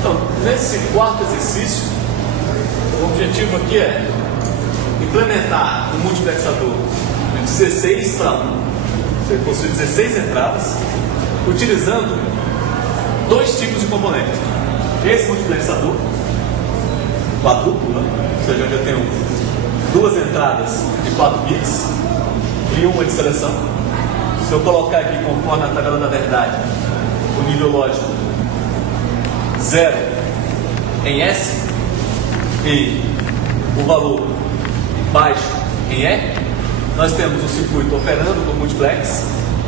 Então, nesse quarto exercício, o objetivo aqui é implementar um multiplexador de 16 para 1, você possui 16 entradas, utilizando dois tipos de componente. Esse multiplexador, quadruplo, ou seja, onde eu tenho duas entradas de 4 bits e uma de seleção. Se eu colocar aqui, conforme a tabela da verdade, o nível lógico 0 em S e o valor baixo em E, nós temos o circuito operando com multiplex.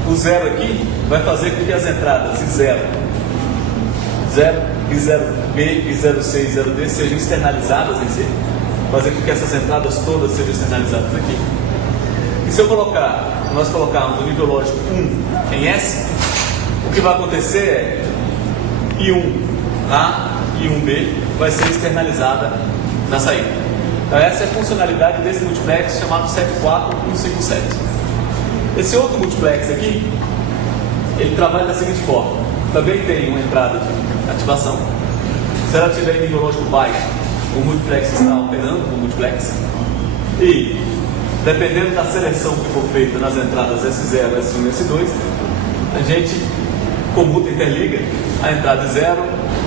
O 0 aqui vai fazer com que as entradas de 0 e 0B e 0C e 0D sejam externalizadas em C, fazer com que essas entradas todas sejam externalizadas aqui. E se nós colocarmos o nível lógico 1 em S, o que vai acontecer é I1A e I1B vai ser externalizada na saída. Então essa é a funcionalidade desse multiplex chamado 74157. Esse outro multiplex aqui, ele trabalha da seguinte forma: também tem uma entrada de ativação. Se ela tiver nível lógico baixo, o multiplex está operando com o multiplex. E, dependendo da seleção que for feita nas entradas S0, S1 e S2, a gente comuta e interliga a entrada 0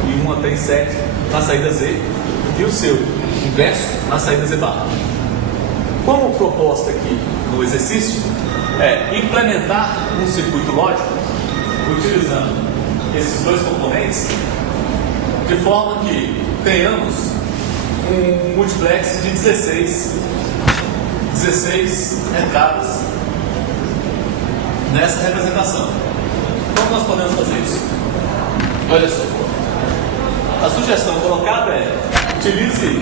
e 1 até 7 na saída Z e o seu inverso na saída Z bar. Como proposta aqui no exercício é implementar um circuito lógico utilizando esses dois componentes de forma que tenhamos um multiplex de 16 entradas nessa representação. Como nós podemos fazer isso? Olha só, a sugestão colocada é: utilize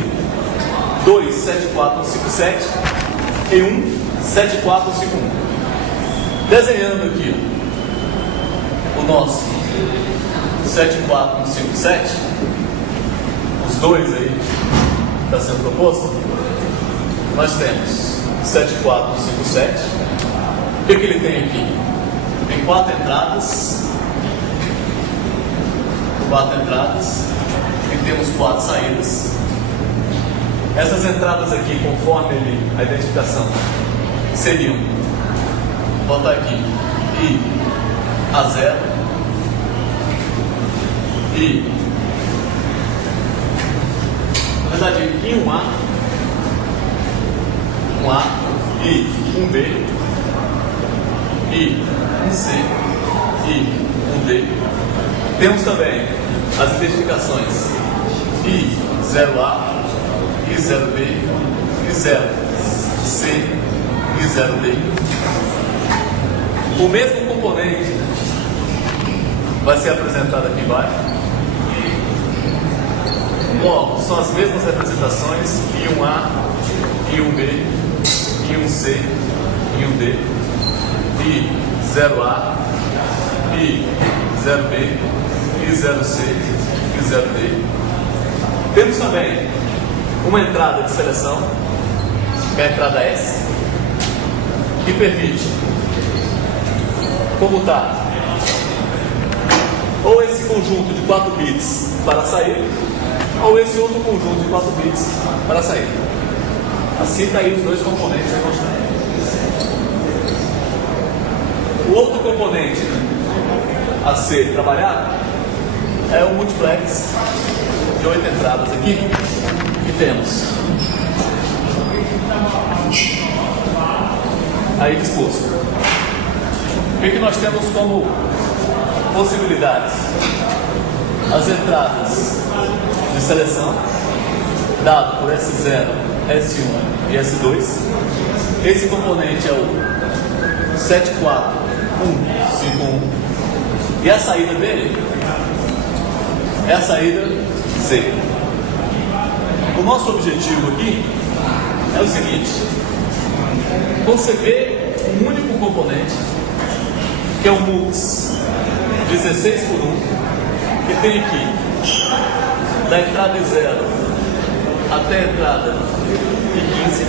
2 74157 e 1 74151. Desenhando aqui o nosso 74157, os dois aí está sendo proposto, nós temos 74157. O que ele tem aqui? Tem 4 entradas e temos 4 saídas. Essas entradas aqui, conforme a identificação, seriam, vou botar aqui, I-A0 e, na verdade, I1A, 1A e 1B e 1C e 1D. Temos também as identificações I0A, I0B, I0C e 0D. O mesmo componente vai ser apresentado aqui embaixo. Logo, são as mesmas representações: I1A, I1B, I1C, I1D, I0A, I0B, I0C e 0D. Temos também uma entrada de seleção, que é a entrada S, que permite comutar ou esse conjunto de 4 bits para sair, ou esse outro conjunto de 4 bits para sair. Assim está aí os dois componentes demonstrados. O outro componente a ser trabalhado é o multiplex de 8 entradas aqui, que temos aí disposto. O que nós temos como possibilidades? As entradas de seleção, dado por S0, S1 e S2. Esse componente é o 74151 e a saída dele é a saída C. O nosso objetivo aqui é o seguinte: conceber um único componente, que é o MUX 16 por 1, que tem aqui da entrada 0 até a entrada de 15,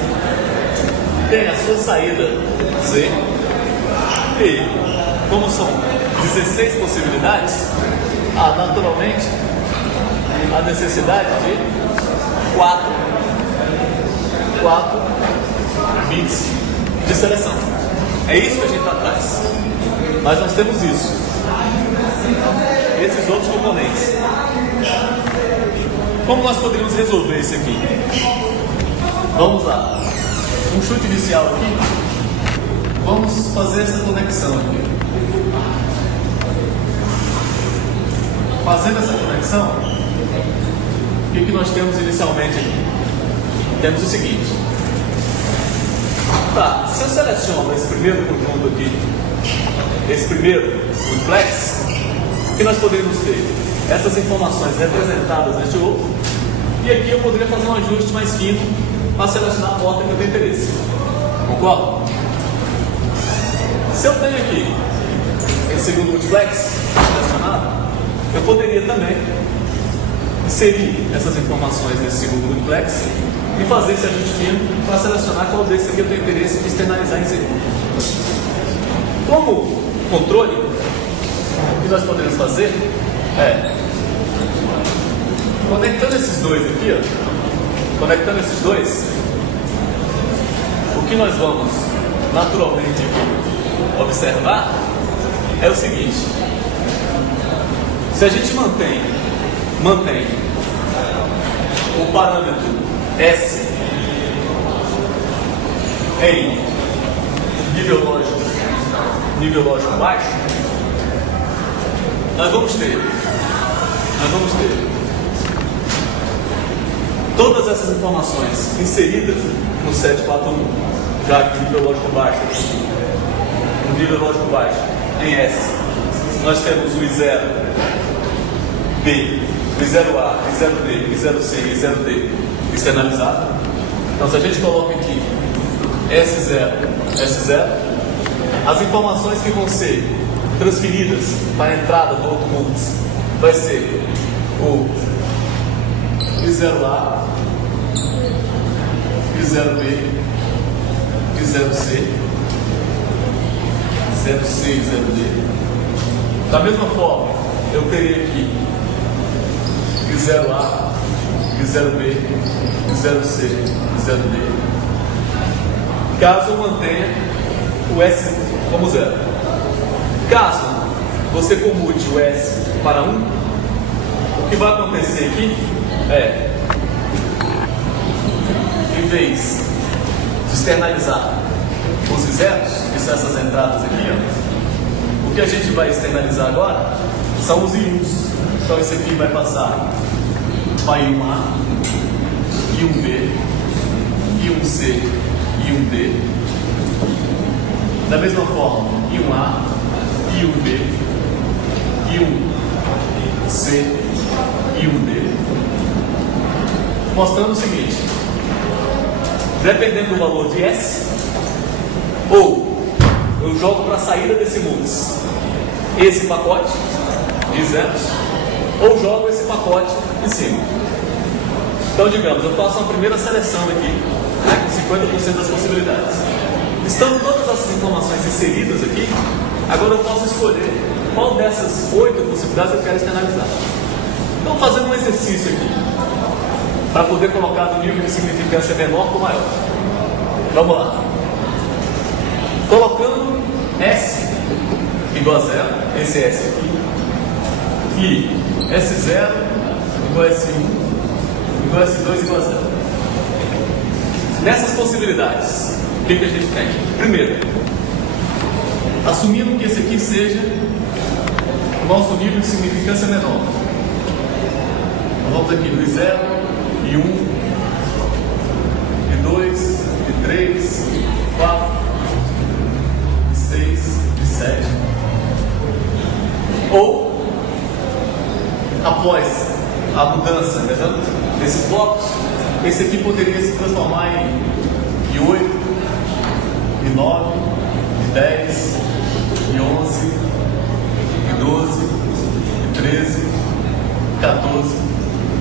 tem a sua saída C, e como são 16 possibilidades, naturalmente a necessidade de 4 bits de seleção. É isso que a gente está atrás. Mas nós temos isso. Esses outros componentes. Como nós poderíamos resolver isso aqui? Vamos lá. Um chute inicial aqui. Vamos fazer essa conexão aqui. Fazendo essa conexão, o que nós temos inicialmente aqui? Temos o seguinte. Tá, se eu seleciono esse primeiro conjunto aqui, esse primeiro duplex, o que nós poderíamos ter? Essas informações representadas neste outro, e aqui eu poderia fazer um ajuste mais fino para selecionar a porta que eu tenho interesse. Concorda? Se eu tenho aqui esse segundo multiplex selecionado, eu poderia também inserir essas informações nesse segundo multiplex e fazer esse ajuste fino para selecionar qual desses aqui eu tenho interesse em externalizar em segundo. Como controle, o que nós podemos fazer é, conectando esses dois aqui, conectando esses dois, o que nós vamos naturalmente observar é o seguinte: se a gente mantém o parâmetro S em nível lógico baixo, nós vamos ter todas essas informações inseridas no 741, já que no nível lógico baixo, em S, nós temos o I0B, o I0A, o I0B, o I0C e o I0D externalizado. Então, se a gente coloca aqui S0, as informações que vão ser transferidas para a entrada do outro multis vai ser o I0A, I0B, I0C, I0C e I0D. Da mesma forma, eu teria aqui I0A, I0B, I0C, I0D. Caso eu mantenha o S como 0. Caso você comute o S para 1, o que vai acontecer aqui é, em vez de externalizar os zeros, que são essas entradas aqui, o que a gente vai externalizar agora são os I1s. Então esse aqui vai passar para I1A, I1B, I1C, I1D. Da mesma forma, I1A, I1B, I1C, I1D. Mostrando o seguinte: dependendo do valor de S, ou eu jogo para a saída desse multis esse pacote de zeros, ou jogo esse pacote em cima. Então, digamos, eu faço uma primeira seleção aqui, com 50% das possibilidades. Estando todas essas informações inseridas aqui, agora eu posso escolher qual dessas 8 possibilidades eu quero externalizar. Então, fazendo um exercício aqui, para poder colocar do nível de significância menor para o maior. Vamos lá. Colocando S igual a 0, esse S aqui, e S0 igual a S1, igual a S2 igual a 0. Nessas possibilidades, o que a gente tem? Primeiro, assumindo que esse aqui seja o nosso nível de significância menor. Vamos aqui no I0, I1, I2, I3, I4, I6, I7. Ou, após a mudança, desses blocos, esse aqui poderia se transformar em I8, I9, I10, I11, I12, I13, I14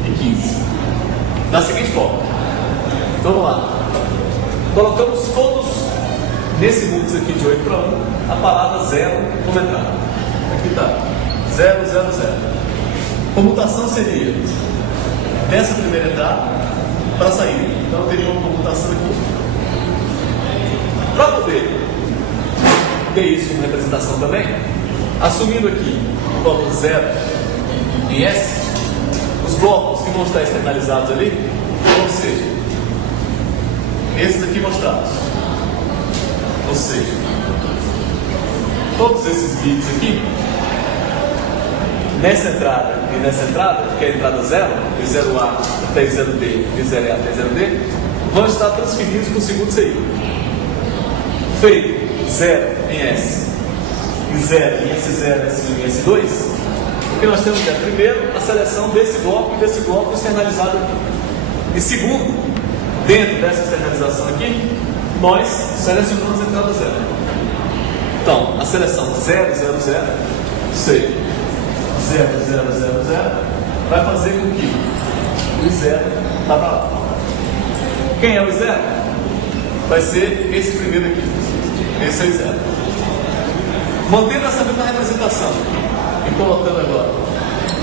e 15. Da seguinte forma. Vamos lá. Colocamos todos nesse multis aqui de 8 para 1 a palavra 0 como entrada. Aqui está. 0, 0, 0. Comutação seria dessa primeira entrada para a saída. Então eu teria uma computação aqui. Para poder ter isso como representação também, assumindo aqui o valor 0 em S, os blocos que vão estar externalizados ali, ou seja, esses aqui mostrados. Ou seja, todos esses bits aqui, nessa entrada e nessa entrada, que é a entrada 0, de 0A até 0D, de 0E até 0D, vão estar transferidos para o segundo CI. Feito 0 em S e 0 em S0, S1 e S2, o que nós temos é, primeiro, a seleção desse bloco e desse bloco externalizado aqui. E segundo, dentro dessa externalização aqui, nós selecionamos a entrada 0. Então, a seleção 0, 0, 0, C, 0, 0, 0, 0, vai fazer com que o 0 está para lá. Quem é o 0? Vai ser esse primeiro aqui. Esse é o 0. Mantendo essa mesma representação e colocando agora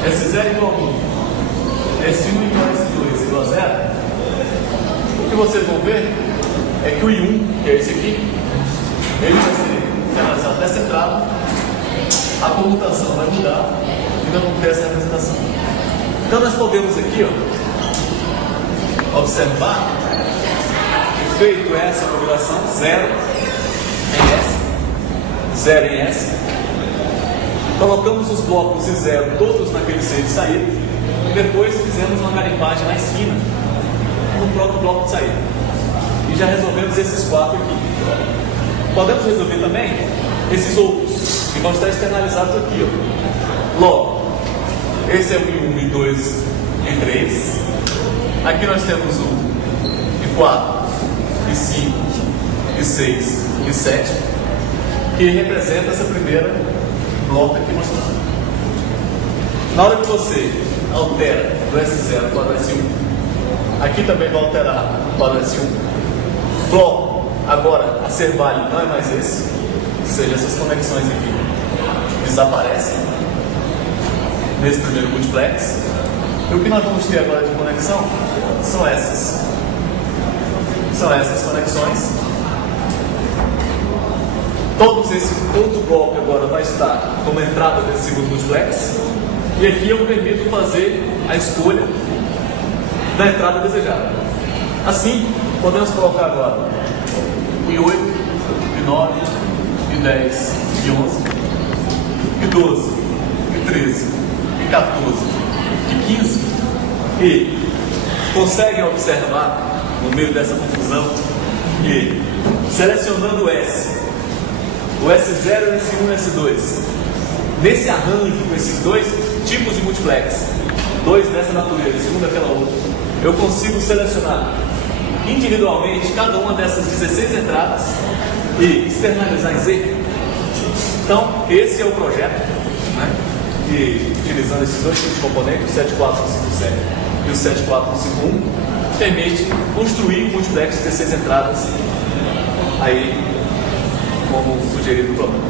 S0 igual a 1, S1 igual a S2 igual a 0, o que vocês vão ver é que o I1, que é esse aqui, ele vai ser finalizado nessa entrada, a comutação vai mudar e nós vamos ter essa representação. Então nós podemos aqui, ó, observar que feito essa configuração 0 em S, 0 em S, colocamos os blocos de 0 todos naquele seio de saída e depois fizemos uma garimpagem na esquina no próprio bloco de saída. E já resolvemos esses 4 aqui. Podemos resolver também esses outros, que vão estar externalizados aqui. Ó. Logo, esse é o I1, I2 e 3. Aqui nós temos o I4, I5, I6 e 7, que representa essa primeira bloco aqui mostrando. Na hora que você altera do S0 para o S1, aqui também vai alterar para o S1. Bloco agora a ser válido não é mais esse, ou seja, essas conexões aqui desaparecem nesse primeiro multiplex. E o que nós vamos ter agora de conexão são essas. São essas conexões. Todo esse outro bloco agora vai estar como entrada desse segundo multiplex. E aqui eu permito fazer a escolha da entrada desejada. Assim, podemos colocar agora I8, I9, I10, I11, I12, I13, I14, I15 e conseguem observar no meio dessa confusão que selecionando o S, o S0, o S1 e o S2, nesse arranjo com esses dois tipos de multiplex, dois dessa natureza e um daquela outra, eu consigo selecionar individualmente cada uma dessas 16 entradas e externalizar em Z. Então, esse é o projeto, né? E utilizando esses dois tipos de componentes, o 74157 e o 74151, permite construir um multiplex de 16 entradas, aí, como sugerido no problema.